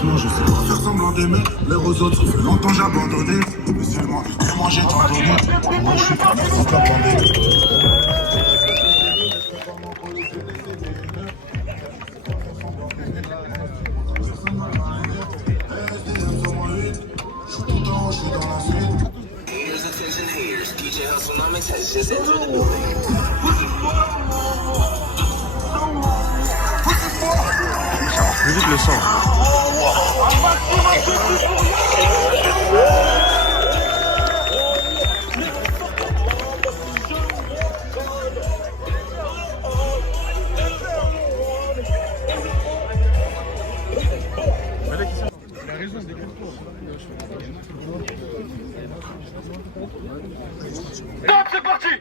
sérieusement, je sais pas faire semblant d'aimer. Les aux autres, ça fait longtemps j'ai abandonné. Mais c'est moi, et moi j'ai tant donné. Moi je suis pas merci de la pandémie. Has just entered the building. Ça marche plus vite le sang. Il a raison, décale-toi. Top, c'est parti.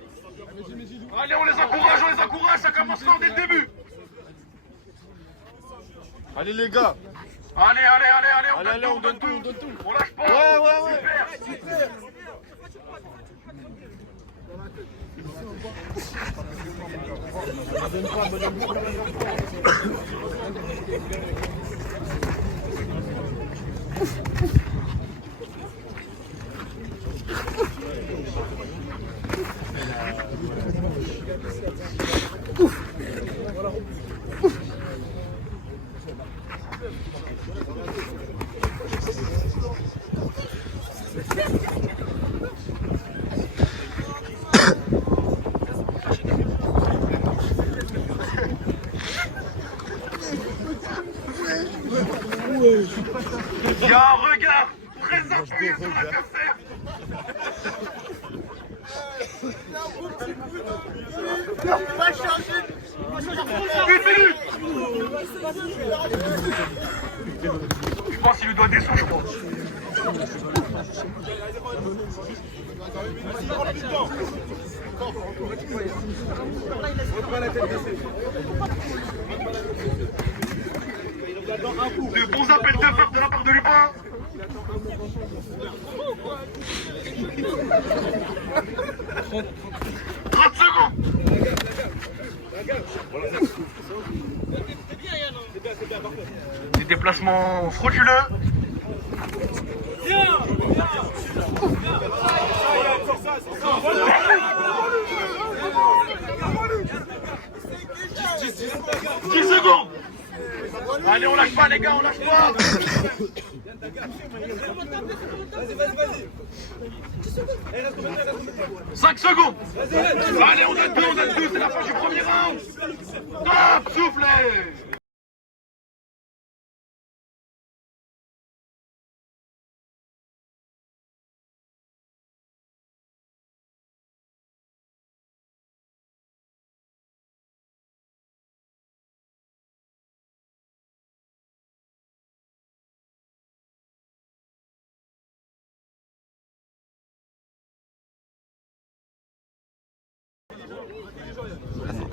Allez, on les encourage, ça commence fort dès le début. Allez les gars. Allez, on donne tout. On lâche pas. Ouais. Super. Il y a un regard très appuyé sur l'adversaire. Une minute. Je pense qu'il lui doit des sous, je crois. De bons appels de frappe de la part de Lupin. « 30 secondes. Des déplacements frauduleux. Dix secondes. Allez, on lâche pas les gars, on lâche pas. 5 secondes. Allez, on donne deux, c'est la fin du premier round. Top, soufflez.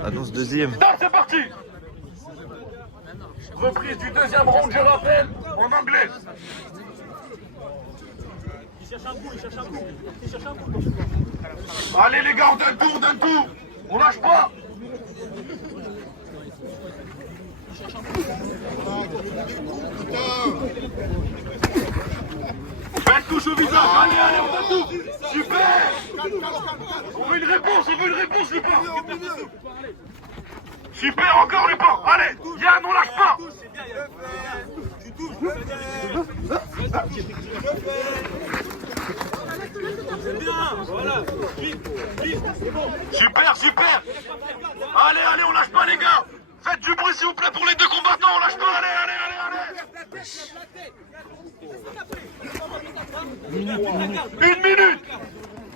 Annonce deuxième. Top, c'est parti. Reprise du deuxième round, je rappelle, en anglais. Il cherche un coup. Allez les gars, on donne tout. On lâche pas. Belle touche au visage, allez, on donne tout. Super. On veut une réponse, Lupin. Super, encore Lupin. Allez, Yann, on lâche pas. Super. Allez, on lâche pas les gars. Faites du bruit s'il vous plaît pour les deux combattants, on lâche pas, allez. Une minute.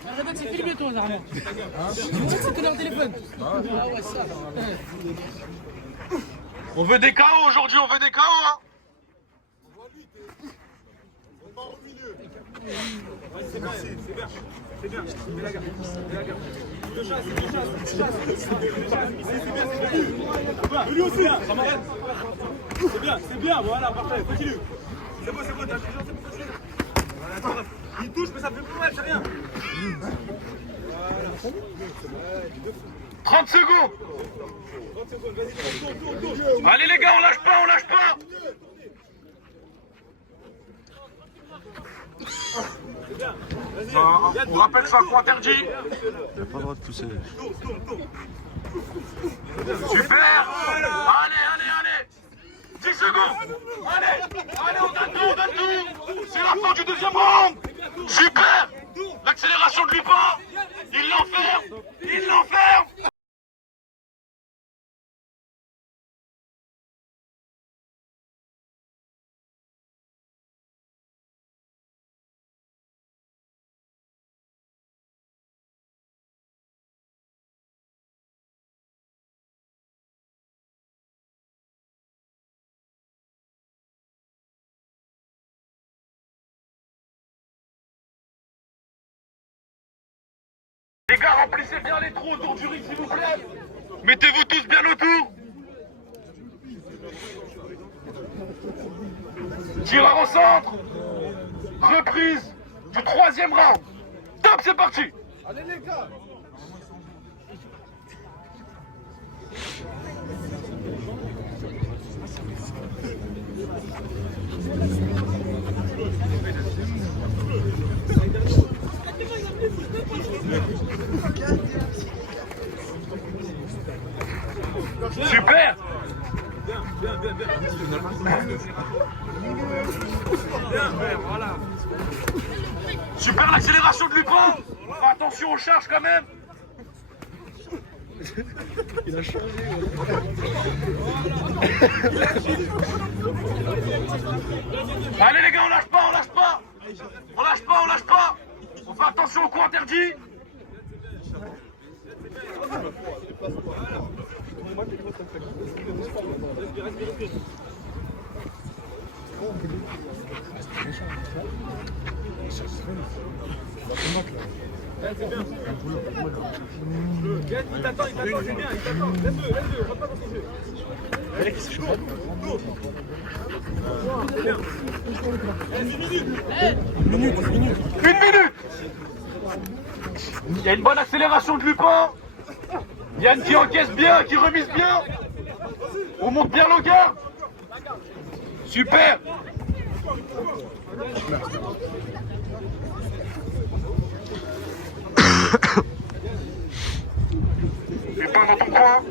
Arrête, c'est filmé toi, Zarma. Tu me dis que c'était leur téléphone. Ah ouais, ça. On veut des KO aujourd'hui, on veut des KO, hein. C'est bien. Lui aussi, ça m'arrête. C'est bien, voilà, parfait, continue. C'est beau, t'as l'intelligence, c'est bon, continue. Il touche, mais ça fait plus mal, c'est rien. 30 secondes. Allez les gars, on lâche pas. On rappelle ça, coup interdit. Il n'a pas le droit de pousser. Super. Allez. 10 secondes. Allez, on donne tout. C'est la fin du deuxième round. Super. L'accélération de Lupin. Il l'enferme. Les gars, remplissez bien les trous autour du ring, s'il vous plaît. Mettez-vous tous bien autour. Tireur au centre. Reprise du troisième round. Top, c'est parti. Allez les gars. Super. Super l'accélération de Lupin. Attention aux charges quand même. Il a changé. Allez les gars, on lâche pas. On fait attention au coup interdit. Il t'attend, c'est bien, il t'attend. Laisse-le, rentre pas dans son jeu. Une minute. Il y a une bonne accélération de Lupin. Yann qui encaisse bien, qui remise bien. On monte bien le gars. Super. Lupin dans ton coin.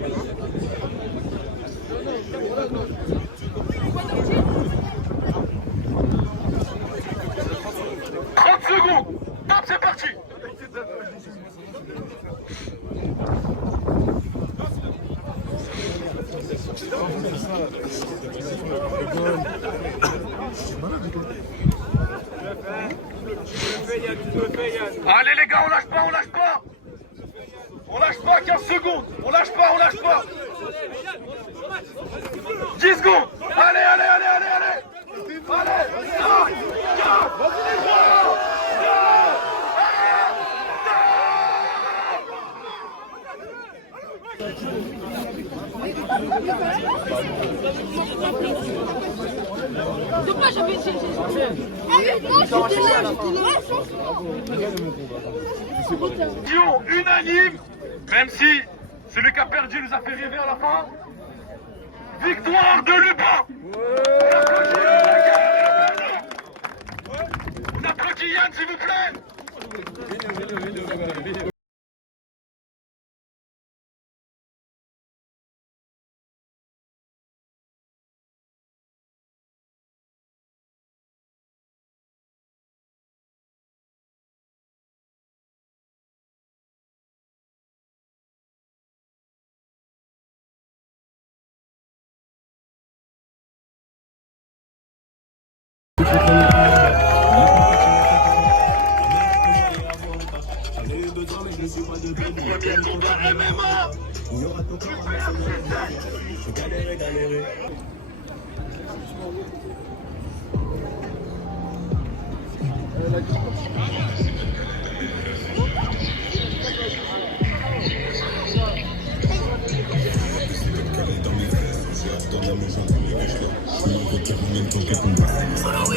Top, c'est parti. Allez les gars, on lâche pas, 15 secondes. On lâche pas. 10 secondes. Allez. Allez. 5, 4, 3, Pourquoi j'avais unanime, même si celui qui a perdu nous a fait rêver à la fin. Victoire de Lupin. On applaudit Yann, s'il vous plaît.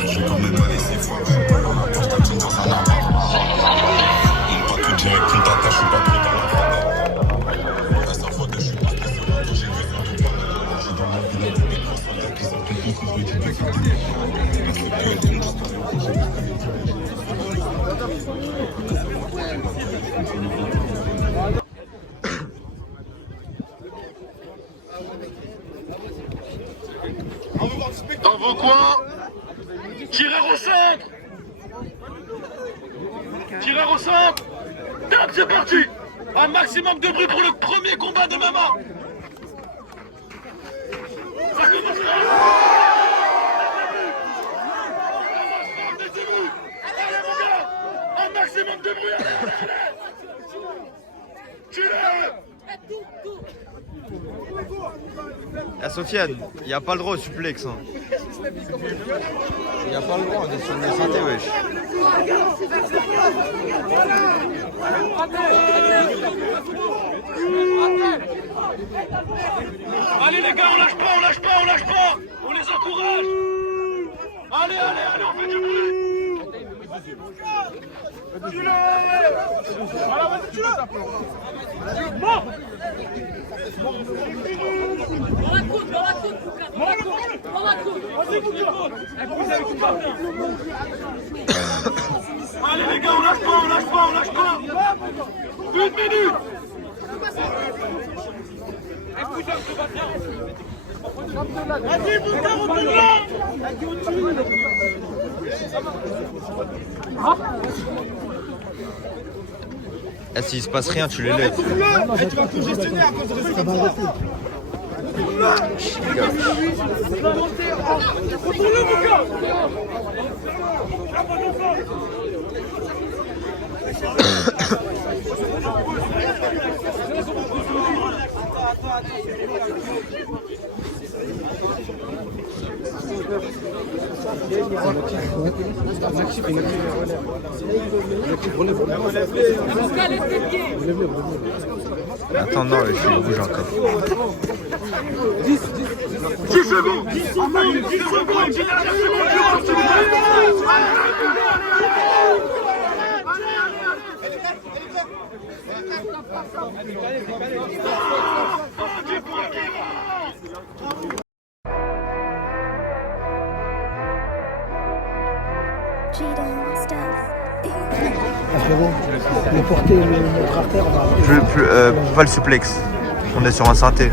J'ai quand même pas laissé voir. Constantine dans un arbre. Mon pas tout direct, on t'attache, je suis pas trop dans la frappe. À sa faute, je suis pas stressé. Quand j'ai vu ça, tout pas. J'ai dans la ville, des gros soldats qui sortent tout, je me dis pas qu'ils étaient. Tireur au centre. Tireur au centre. Top, c'est parti. Un maximum de bruit pour le premier combat de maman. Ça commence là. Allez mon gars. Un maximum de bruit. Ah, Sofiane, il n'y a pas le droit au suplex. Hein. Il n'y a pas le droit, on est sur une santé, wesh. Allez les gars, on lâche pas, on lâche pas, on lâche pas. On les encourage. Allez, allez, allez, on fait du bruit. Tue-le. Voilà, vas-y, tue-le. Bon. Dans la côte, dans la côte, dans la côte, dans la côte. Allez les gars, on lâche pas, on lâche pas, on lâche pas. Une minute. Vas-y, Bouka, on te lance. Eh, s'il se passe rien, tu les lèves. Tu vas congestionner à cause de ça. Attends, non, je bouge encore. 10 secondes. 10 secondes. 10 secondes. 10 dernières secondes. Pas le suplex. On est sur un synthé.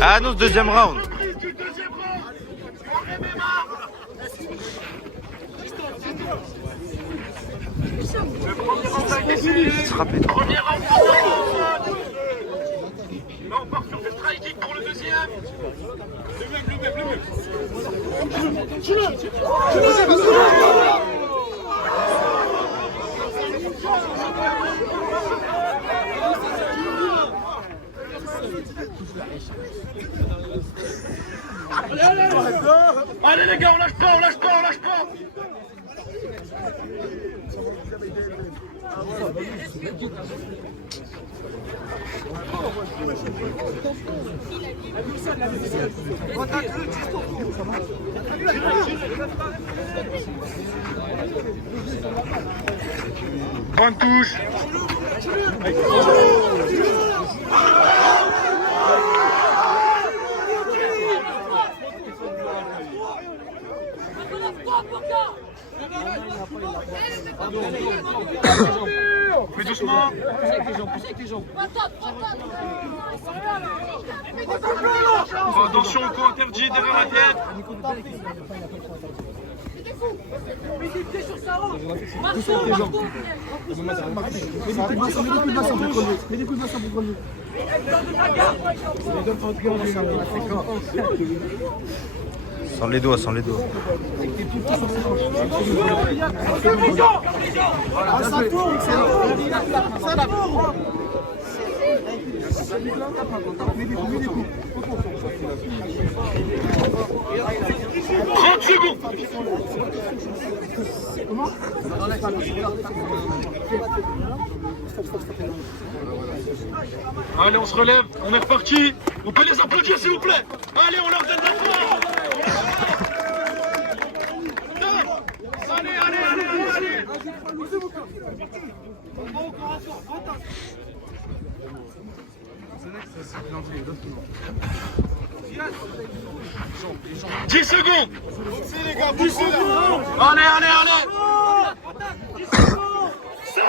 Ah non, deuxième round. Se rappeler. Premier round. Là, on part sur le striking pour le deuxième. Allez les gars, on lâche pas, on lâche pas, on lâche pas. Bonne touche. Fais doucement. Attention au coup interdit derrière la tête. Mets des pieds sur sa hanche. Mets des coups de main pour relever. Sans les doigts, sans les doigts. Ça tourne, ça tourne. 30 secondes. Allez, on se relève, on est reparti. On peut les applaudir s'il vous plaît. Allez, on leur donne la force. Allez, allez, allez, allez, allez. « 10 secondes. 10 secondes. Allez, allez, allez. 5,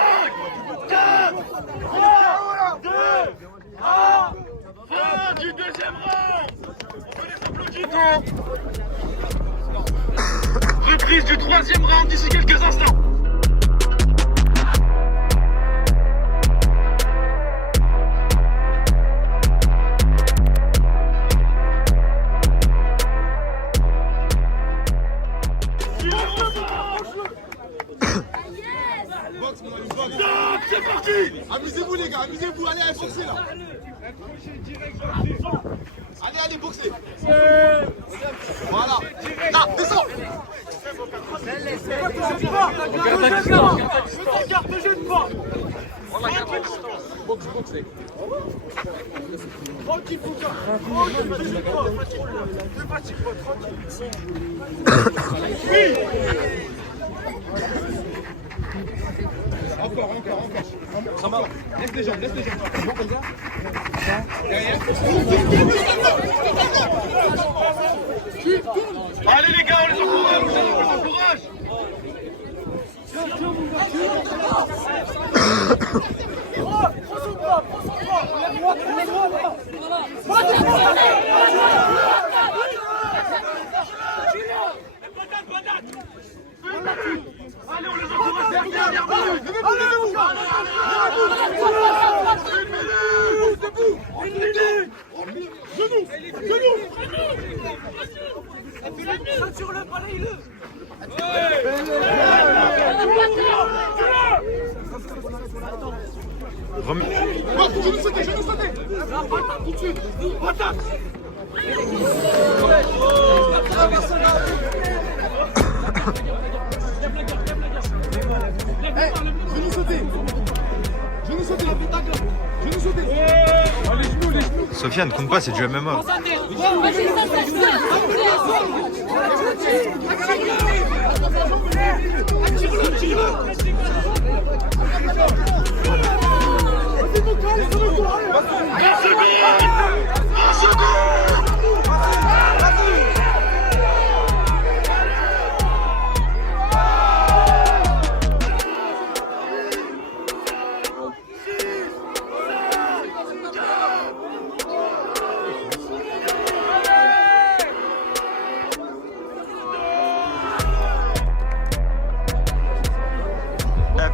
4, 3, 2, 1. Fin du deuxième round. On peut les applaudir. reprise du 3e round d'ici quelques instants. C'est parti! Amusez-vous les gars, amusez-vous, allez, allez, forcez là. Allez, allez, boxez. Voilà. Là, descends. Tranquille, Foucault. Ne fatigue pas, tranquille. Oui. Encore. Ça va. Laisse les jambes. Bon, comme ça. Derrière. Allez les gars, on les encourage. Allez, on les encourage derrière. Sur le palais, Sofiane, compte pas, c'est du MMA.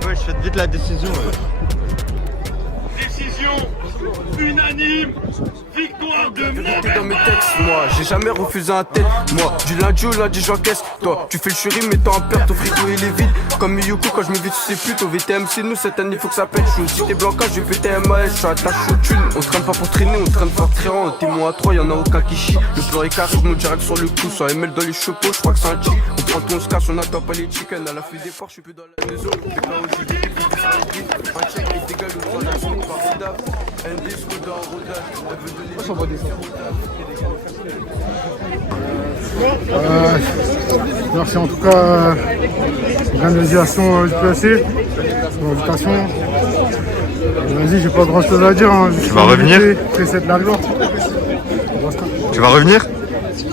Ouais, je fais vite la décision. Décision unanime. Victoire de T'es dans mes textes, moi j'ai jamais refusé un tête. Moi du lundi au lundi j'encaisse. Toi tu fais le chéri mais t'es en perte, ton frigo il est vide. Comme Miyuko quand je me vide tu sais plus. Ton VTM c'est nous cette année faut que ça pète. Je suis aussi t'es blanca, je vais péter MAS. Je suis attaché aux thunes, on traîne pas pour traîner, on traîne fort très rang. Témoin à 3 y'en a aucun qui chie. Le plan est carré, je monte direct sur le coup. Sans ML dans les chapeaux, je crois que c'est un cheat. On prend tout, on se casse, on attend pas les chickens. À la feuille des ports, je suis plus dans la maison. Merci en tout cas l'organisation du PAC, l'invitation. Vas-y, j'ai pas grand chose à dire. Hein. Tu vas revenir? C'est de la gloire. Tu vas revenir?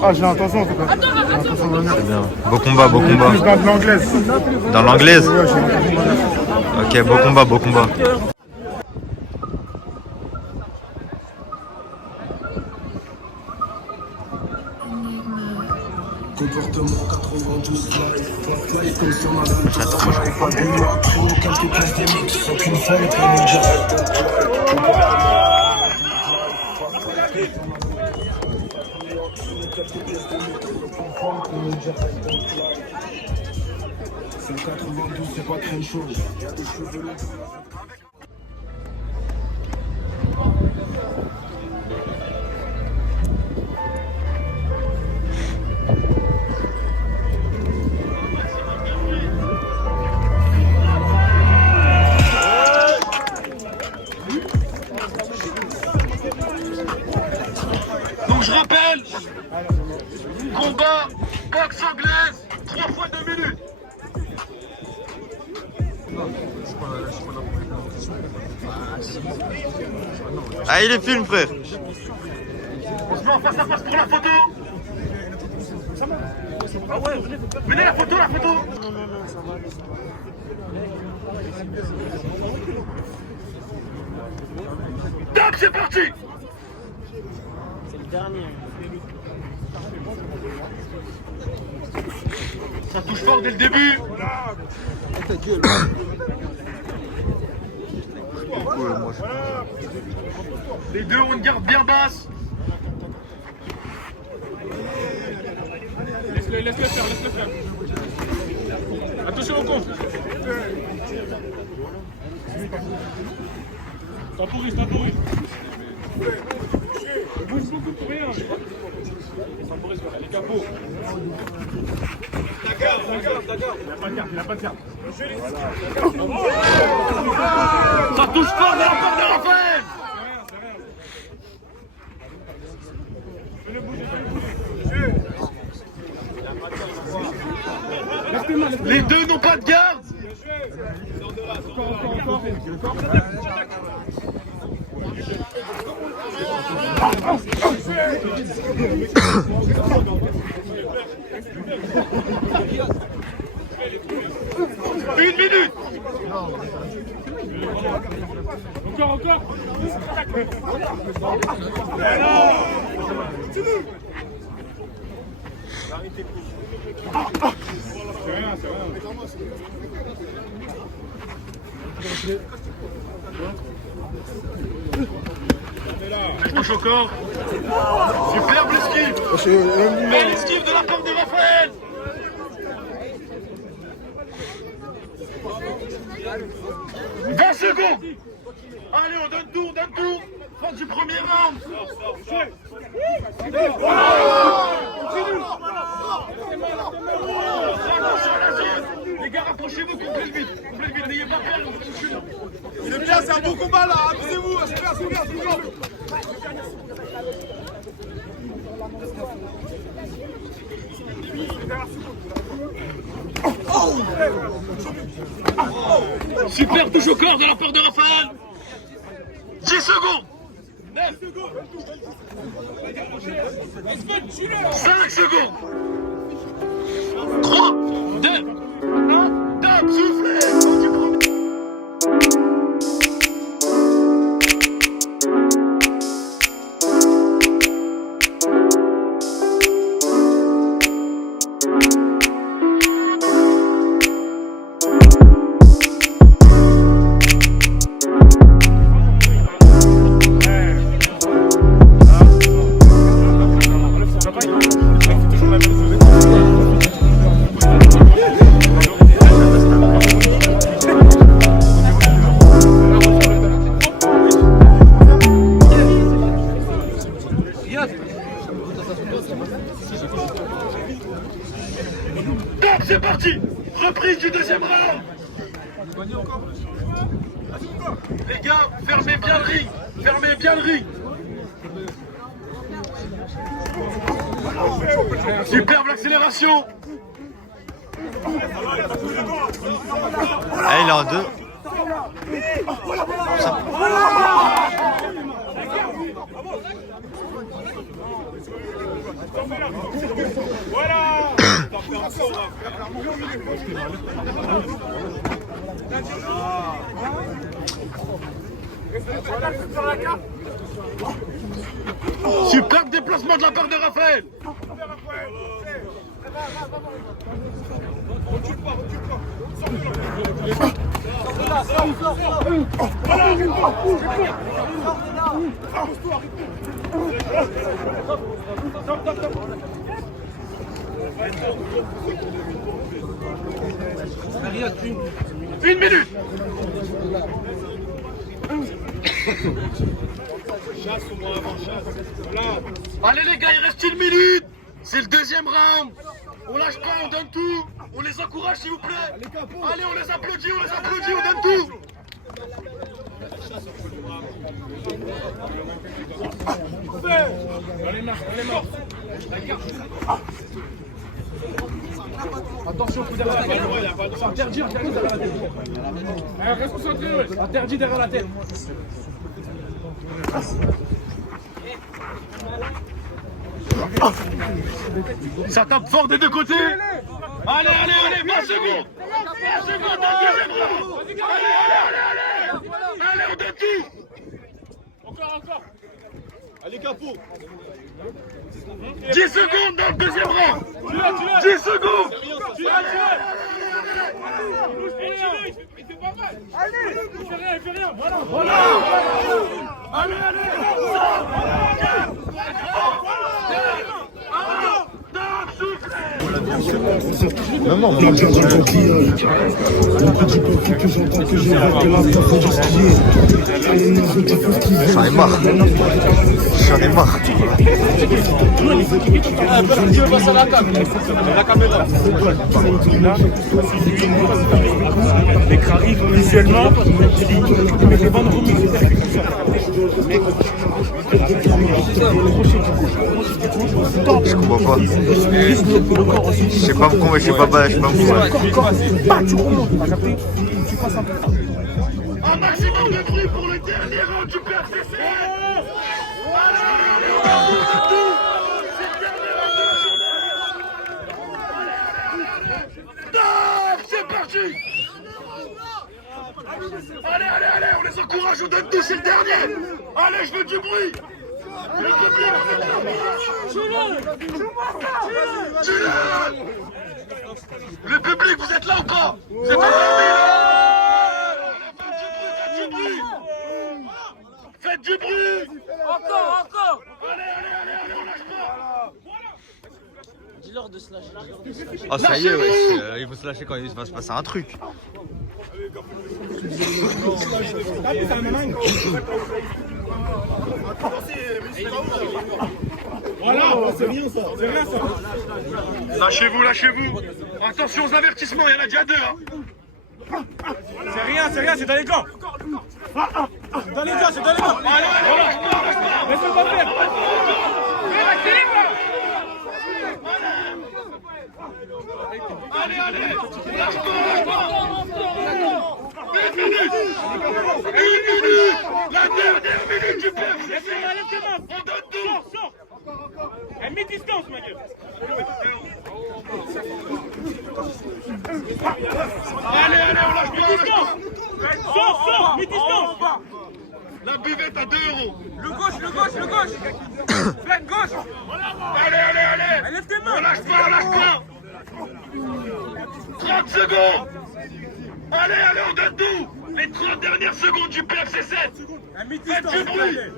Ah, j'ai l'intention en tout cas. J'ai l'intention de revenir. Bien. Beau combat, beau combat. Plus dans l'anglaise. Dans l'anglaise? Ouais, j'ai l'intention de revenir. Ok, beau combat, beau combat. Comportement 92 live comme sur ma zone, pas de macro, quelques places des mix, aucune faille, pas ninja. C'est 92, c'est pas très chaud. Y'a des cheveux. Donc je rappelle, combat, boxe anglaise, 3 fois 2 minutes. Ah, il est film, frère. On se met en face à face pour la photo. Ah ouais, venez la photo. Top, c'est parti. C'est le dernier. Ça touche fort dès le début. Les deux ont une garde bien basse. Laisse-le faire. Attention au contre. Temporise. Il bouge beaucoup pour rien. Temporise, les capots. La garde. Il a pas de carte. Ça touche fort de la part de Raphaël. Les deux n'ont pas de garde. Encore. Une minute. Encore. Elle touche au corps. Superbe l'esquive. Belle esquive de la part de Raphaël. « 20 secondes. Allez, on donne tour. Fin du premier round. Les gars, rapprochez-vous, complète vite, n'ayez pas peur. C'est bien, c'est un bon combat là, amusez-vous, c'est bien. Super touche au corps de la part de Raphaël. 10 secondes. 9 5 secondes. 3, 2, 1, top, soufflez. C'est parti. Reprise du deuxième round. Les gars, fermez bien le ring. Superbe l'accélération. Ah, il est en deux. Voilà. Superbe déplacement de la part de Raphaël. Une minute. Allez les gars, il reste une minute. C'est le deuxième round. On lâche pas, on donne tout. On les encourage s'il vous plaît. Allez, on les applaudit, on donne tout. Attention, coup derrière la tête. C'est interdit, derrière la tête. Reste concentré, ouais. Interdit derrière la tête. Ça tape fort des deux côtés. Allez, 20 secondes. 20 secondes dans le deuxième round. Allez, on donne tout. Encore. Allez, capot. 10 secondes dans le deuxième round. 10 secondes. Non, non, La guerre du coquillage. Beaucoup du peuple que j'entends que j'ai rêve que la peur faut dire ce qui est. Les naseaux qui font ce qu'ils veulent. j'en ai marre. J'en ai marre. Les arrive visuellement, mais les bandes remis. Je comprends pas. Je sais pas me convaincre, je sais pas me Un maximum de bruit pour le dernier round du PFC. C'est parti. Allez, on les encourage, on donne tout, c'est le dernier. Allez, je veux du bruit. Le public, le public, vous êtes là ou pas? Vous êtes endormis là? Faites du bruit. Encore. Allez, on lâche pas. Dis-leur de se lâcher. Ah, ça y est, wesh, il faut se lâcher quand il va se passer un truc. Voilà, c'est bien ça. Lâchez-vous. Attention aux avertissements, il y en a déjà deux. Hein. C'est rien, c'est dans les gants. C'est dans les gants. Allez, relâche pas. Laissez-le pas faire. Allez, lâche pas. Une minute. La dernière minute du PFC. On donne tout. Sors. À mi-distance, ma gueule. Allez, on lâche pas. Sors, mi-distance. La buvette à 2 €. Le gauche. Pleine gauche. Allez. Lève tes mains. On lâche pas. 30 secondes. Allez, on donne tout. Les 30 dernières secondes du PFC 7. Faites du bruit. Allez,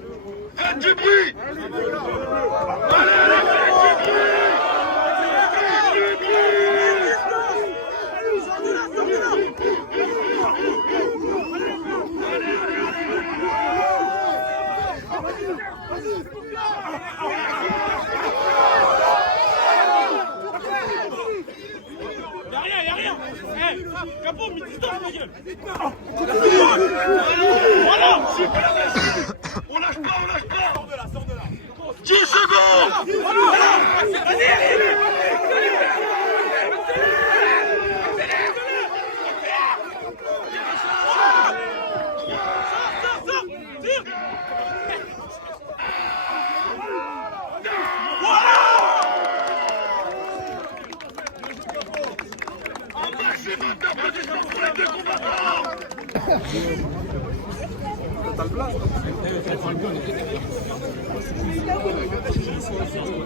faites du bruit. Y'a rien. Capot, mi-distance, ma gueule. Voilà, super. On lâche pas. 10 secondes. Vas-y.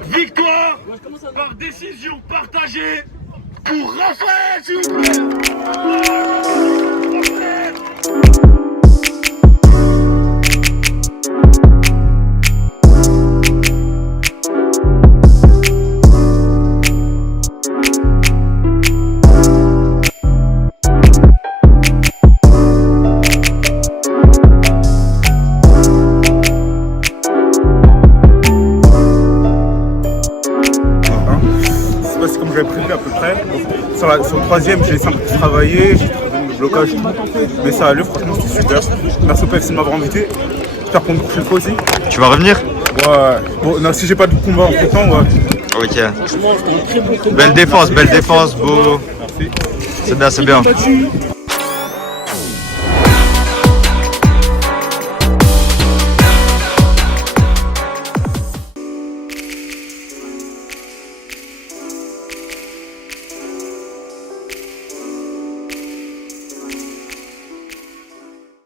Victoire par décision partagée pour Raphaël, s'il vous plaît. Comme j'avais prévu à peu près. Sur le troisième, j'ai travaillé, j'ai trouvé le blocage, mais ça allait, franchement c'était super. Merci au PFC de m'avoir invité. J'espère qu'on me prochaine fois aussi. Tu vas revenir? Ouais. Bon, non, si j'ai pas de combat en temps, ouais. Ok. Belle défense, beau. Merci. C'est bien.